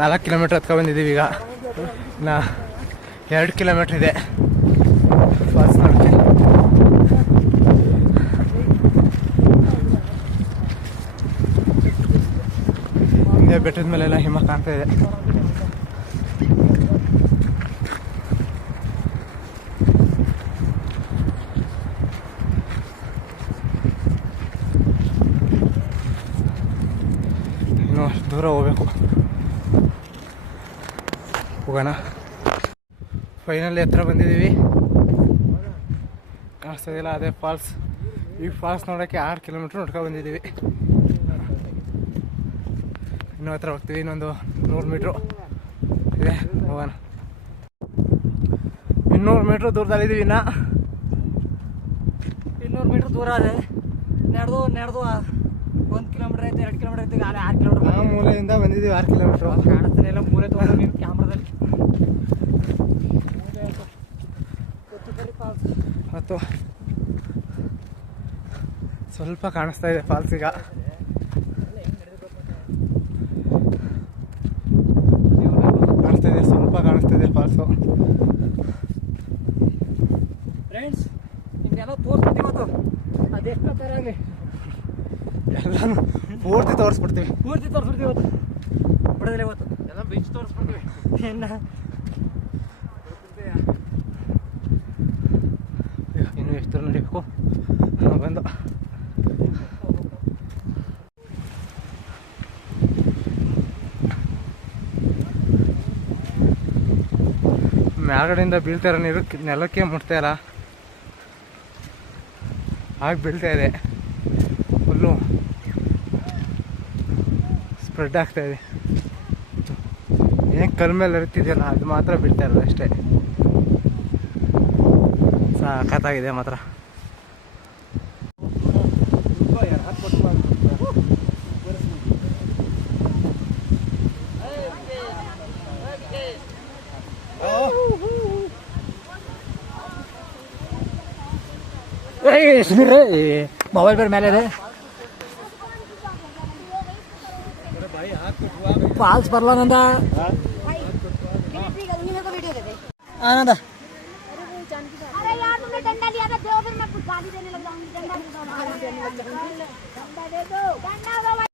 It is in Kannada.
4 ಕಿಲೋಮೀಟ್ರ್ ಹತ್ಕೊ ಬಂದಿದ್ದೀವಿ. ಈಗ ನಾ 2 ಕಿಲೋಮೀಟ್ರ್ ಇದೆ ಫಾಲ್ಸ್ ನೋಡೋಕ್ಕೆ. ಹಿಂದೆ ಬೆಟ್ಟದ ಮೇಲೆಲ್ಲ ಹಿಮ ಕಾಣ್ತಾ ಇದೆ. ಇನ್ನು ದೂರ ಹೋಗ್ಬೇಕು, ಹೋಗೋಣ. ಫೈನಲಿ ಹತ್ರ ಬಂದಿದ್ದೀವಿ. ಕಾಣಿಸ್ತದಿಲ್ಲ ಅದೇ ಫಾಲ್ಸ್. ಈ ಫಾಲ್ಸ್ ನೋಡೋಕ್ಕೆ 6 ಕಿಲೋಮೀಟ್ರ್ ನೋಡ್ಕೊಂಡು ಬಂದಿದ್ದೀವಿ. ಇನ್ನೂ ಹತ್ರ ಹೋಗ್ತೀವಿ. ಇನ್ನೊಂದು 100 ಮೀಟ್ರು ಇದೆ, ಹೋಗೋಣ. 200 ಮೀಟ್ರ್ ದೂರದಲ್ಲಿದ್ದೀವಿ. 200 ಮೀಟ್ರ್ ದೂರ ಅದೇ. ನಡೆದು 1 ಕಿಲೋಮೀಟ್ರ್ ಐತೆ, 2 ಕಿಲೋಮೀಟ್ರ್ ಐತೆ. ಆಲೆ 6 ಕಿಲೋಮೀಟ್ರ್ ಆ ಮೂಲೆಯಿಂದ ಬಂದಿದ್ದೀವಿ. 6 ಕಿಲೋಮೀಟ್ರು ಕಾಣಿಸ್ತಾನೆ ಇಲ್ಲ. ಮೂಲೆ ತಗೊಂಡು ನೀನು ಕ್ಯಾಮ್ರಾದಲ್ಲಿ ಮತ್ತು ಸ್ವಲ್ಪ ಕಾಣಿಸ್ತಾ ಇದೆ ಫಾಲ್ಸ್. ಈಗ ಕಾಣಿಸ್ತಾ ಇದೆ, ಸ್ವಲ್ಪ ಕಾಣಿಸ್ತಾ ಇದೆ ಫಾಲ್ಸು. ಫ್ರೆಂಡ್ಸ್, ನಿಮ್ಗೆಲ್ಲ ತೋರಿಸ್ಬಿಟ್ಟು ಇವತ್ತು ಅದೆಷ್ಟು ಥರ ಆಗಲಿ ಎಲ್ಲನೂ ಪೂರ್ತಿ ತೋರಿಸ್ಬಿಡ್ತೀವಿ. ಇವತ್ತು ಬಿಡೋದಿಲ್ಲ. ಇವತ್ತು ಎಲ್ಲ ಬೀಚ್ ತೋರಿಸ್ಬಿಡ್ತೀವಿ. ಇನ್ನು ಎಷ್ಟು ದೂರ ನಡಿಬೇಕು ಬಂದು. ಮ್ಯಾಲ್ಗಡೆಯಿಂದ ಬೀಳ್ತಾ ಇರೋ ನೀರು ನೆಲಕ್ಕೆ ಮುಟ್ತಾ ಇಲ್ಲ, ಹಾಗೆ ಬೀಳ್ತಾ ಇದೆ. ಫುಲ್ಲು ಸ್ಪ್ರೆಡ್ ಆಗ್ತಾ ಇದೆ. ಏನು ಕಲ್ ಮೇಲೆ ಇರ್ತಿದೆಯಲ್ಲ ಅದು ಮಾತ್ರ ಬೀಳ್ತಾ ಇರೋದು ಅಷ್ಟೇ. ಸಾಕಾಗಿದೆ ಮಾತ್ರ. ಮೊಬೈಲ್ ಬೇರೆ ಮೇಲೆ ಇದೆ. ಫಾಲ್ಸ್ ಬರಲ್ಲ ನಂದ आनंद। अरे यार तुमने डंडा लिया था, दो फिर मैं कुछ गाली देने लग जाऊंगी। डंडा दे दो, डंडा दे दो।